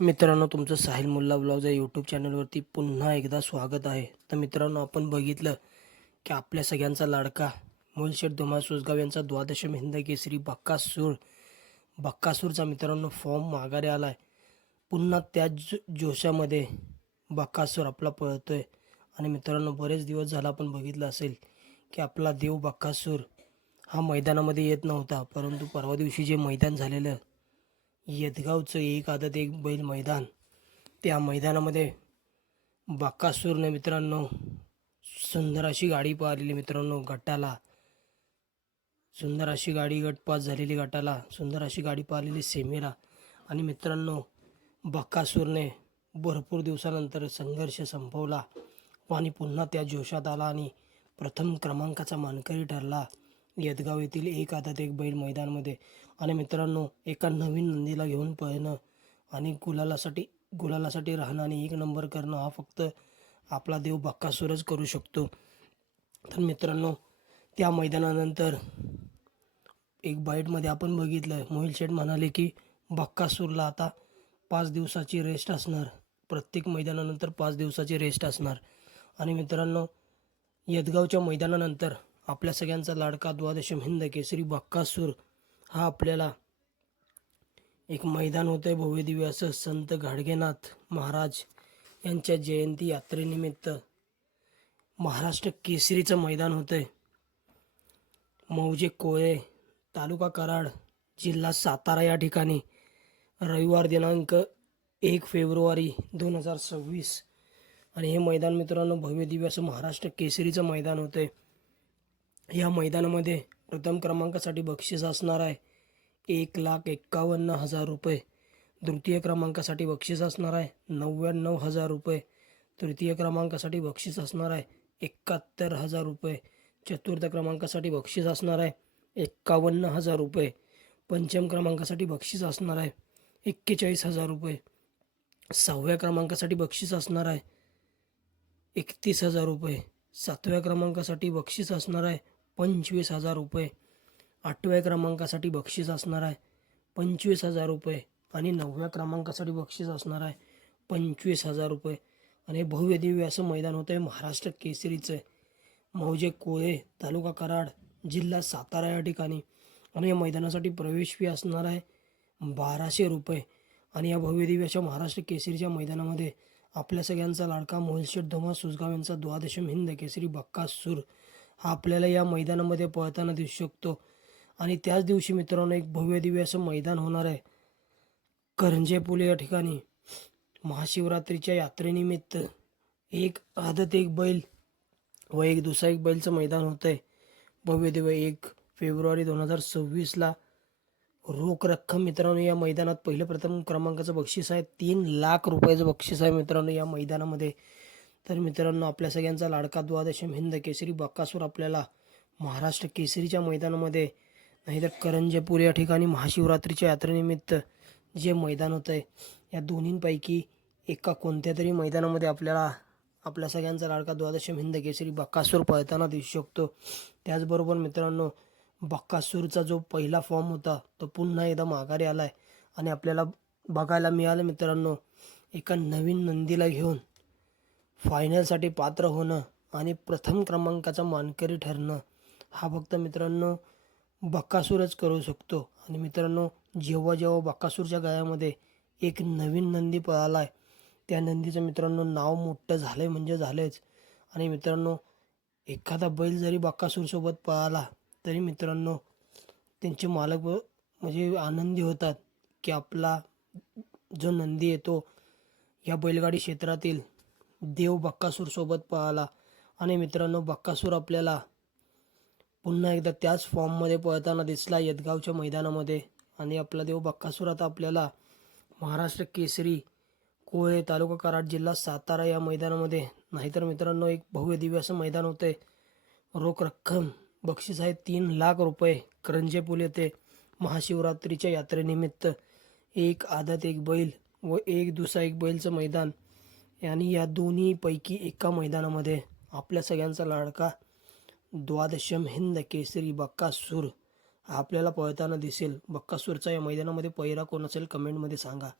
मित्रांनो तुमचं साहिल मुल्ला ब्लॉग या यूट्यूब चॅनलवरती पुन्हा एकदा स्वागत आहे. तर मित्रांनो आपण बघितलं की आपल्या सगळ्यांचा लाडका मुलशेठ धुमा सुसगाव यांचा द्वादशम हिंद केसरी बक्कासूर बक्कासूरचा मित्रांनो फॉर्म माघारी आला आहे पुन्हा त्याच जो- जोशामध्ये बक्कासूर आपला पळतो आहे आणि मित्रांनो बरेच दिवस झाला आपण बघितलं असेल की आपला देव बक्कासूर हा मैदानामध्ये येत नव्हता. परंतु परवा दिवशी जे मैदान झालेलं येदगावचं एक आदत एक बैल मैदान. त्या मैदानामध्ये बाकासूरने मित्रांनो सुंदर अशी गाडी पाहिलेली मित्रांनो गटाला. सुंदर अशी गाडी गट पास झालेली गटाला. सुंदर अशी गाडी पाहिलेली सेमीला. आणि मित्रांनो बक्कासूरने भरपूर दिवसानंतर संघर्ष संपवला. आणि पुन्हा त्या जोशात आला आणि प्रथम क्रमांकाचा मानकरी ठरला. येदगाव येथील एक आदात एक बैल मैदानमध्ये. आणि मित्रांनो एका नवीन नंदीला घेऊन पळणं आणि गुलालासाठी गुलालासाठी राहणं आणि एक नंबर करणं हा फक्त आपला देव बक्कासूरच करू शकतो. तर मित्रांनो त्या मैदानानंतर एक बाईटमध्ये आपण बघितलं मोहिल शेठ म्हणाले की बक्कासूरला आता पाच दिवसाची रेस्ट असणार. प्रत्येक मैदानानंतर पाच दिवसाची रेस्ट असणार. आणि मित्रांनो यदगावच्या मैदानानंतर आपल्या सगळ्यांचा लाडका द्वादशम हिंद केसरी बक्कासूर हा आपल्याला एक मैदान होतं आहे असं संत गाडगेनाथ महाराज यांच्या जयंती यात्रेनिमित्त महाराष्ट्र केसरीचं मैदान होतं आहे मौजे कोळे तालुका कराड जिल्हा सातारा या ठिकाणी रविवार दिनांक एक फेब्रुवारी दोन हजार सव्वीस. आणि हे मैदान मित्रांनो भव्यदिव्य असं महाराष्ट्र केसरीचं मैदान होतं आहे या मैदानामध्ये प्रथम क्रमांकासाठी बक्षीस असणार आहे. एक लाख एक्कावन्न हजार रुपये. द्वितीय क्रमांकासाठी बक्षीस असणार आहे. नव्याण्णव हजार रुपये. तृतीय क्रमांकासाठी बक्षीस असणार आहे. एकाहत्तर हजार रुपये. चतुर्थ क्रमांकासाठी बक्षीस असणार आहे. एक्कावन्न हजार रुपये. पंचम क्रमांकासाठी बक्षीस असणार आहे. एक्केचाळीस हजार रुपये. सहाव्या क्रमांकासाठी बक्षीस असणार आहे. एकतीस हजार रुपये. सातव्या क्रमांकासाठी बक्षीस असणार आहे. पंचवीस हजार रुपये. आठव्या क्रमांकासाठी बक्षीस असणार आहे. पंचवीस हजार रुपये. आणि नवव्या क्रमांकासाठी बक्षीस असणार आहे. पंचवीस हजार रुपये. आणि भव्यदिव्य भव्य दिव्य असं मैदान होतं आहे महाराष्ट्र केसरीचं. मौजे कोळे तालुका कराड जिल्हा सातारा या ठिकाणी. आणि या मैदानासाठी प्रवेश फी असणार आहे बाराशे रुपये. आणि या भव्यदिव्य अशा महाराष्ट्र केसरीच्या मैदानामध्ये आपल्या सगळ्यांचा लाडका मोहनशेठ धोमा सुजगाव यांचा द्वादशम हिंद केसरी बक्कासूर. हा आपल्याला या मैदानामध्ये पळताना दिसू शकतो. आणि त्याच दिवशी मित्रांनो एक भव्य दिव्य असं मैदान होणार आहे. करंजे पुले या ठिकाणी. महाशिवरात्रीच्या यात्रेनिमित्त एक आदत एक बैल व एक दुसरा एक बैलचं मैदान होतं आहे भव्य दिव्य एक फेब्रुवारी दोन हजार सव्वीसला रोख रक्कम मित्रांनो या मैदानात पहिलं प्रथम क्रमांकाचं बक्षीस आहे. तीन लाख रुपयाचं बक्षीस आहे मित्रांनो या मैदानामध्ये. तर मित्रांनो आपल्या सगळ्यांचा लाडका द्वादशम हिंद केसरी बक्कासूर आपल्याला महाराष्ट्र केसरीच्या मैदानामध्ये नाहीतर करंजेपूर या ठिकाणी महाशिवरात्रीच्या यात्रेनिमित्त जे मैदान होतं आहे या दोन्हींपैकी एका कोणत्या तरी मैदानामध्ये आपल्याला आपल्या सगळ्यांचा लाडका द्वादशम हिंद केसरी बक्कासूर पळताना दिसू शकतो. त्याचबरोबर मित्रांनो बक्कासूरचा जो पहिला फॉर्म होता तो पुन्हा एकदा माघारी आला आहे आणि आपल्याला बघायला मिळालं मित्रांनो एका नवीन नंदीला घेऊन फायनलसाठी पात्र होणं आणि प्रथम क्रमांकाचा मानकरी ठरणं हा फक्त मित्रांनो बक्कासूरच करू शकतो. आणि मित्रांनो जेव्हा जेव्हा बक्कासूरच्या गळ्यामध्ये एक नवीन नंदी पळाला आहे त्या नंदीचं मित्रांनो नाव मोठं झालं आहे म्हणजे झालंच आणि मित्रांनो एखादा बैल जरी बक्कासूरसोबत पळाला तरी मित्रांनो त्यांचे मालक म्हणजे आनंदी होतात की आपला जो नंदी येतो या बैलगाडी क्षेत्रातील देव बक्कासूरसोबत पळाला. आणि मित्रांनो बक्कासूर आपल्याला पुन्हा एकदा त्याच फॉर्ममध्ये पळताना दिसला यदगावच्या मैदानामध्ये. आणि आपला देव बक्कासूर आता आपल्याला महाराष्ट्र केसरी कोळे तालुका कराड जिल्हा सातारा या मैदानामध्ये. नाहीतर मित्रांनो एक भव्य दिव्य असं मैदान होते रोख रक्कम बक्षीस आहे तीन लाख रुपये. करंजे पूल येथे महाशिवरात्रीच्या यात्रेनिमित्त एक आदत एक बैल व एक दुसरा एक बैलचं मैदान. यांनी या दोन्हीपैकी एका मैदानामध्ये आपल्या सगळ्यांचा लाडका द्वादशम हिंद केसरी बक्कासूर आपल्याला पळताना दिसेल. बक्कासूरचा या मैदानामध्ये पहिरा कोण असेल कमेंटमध्ये सांगा.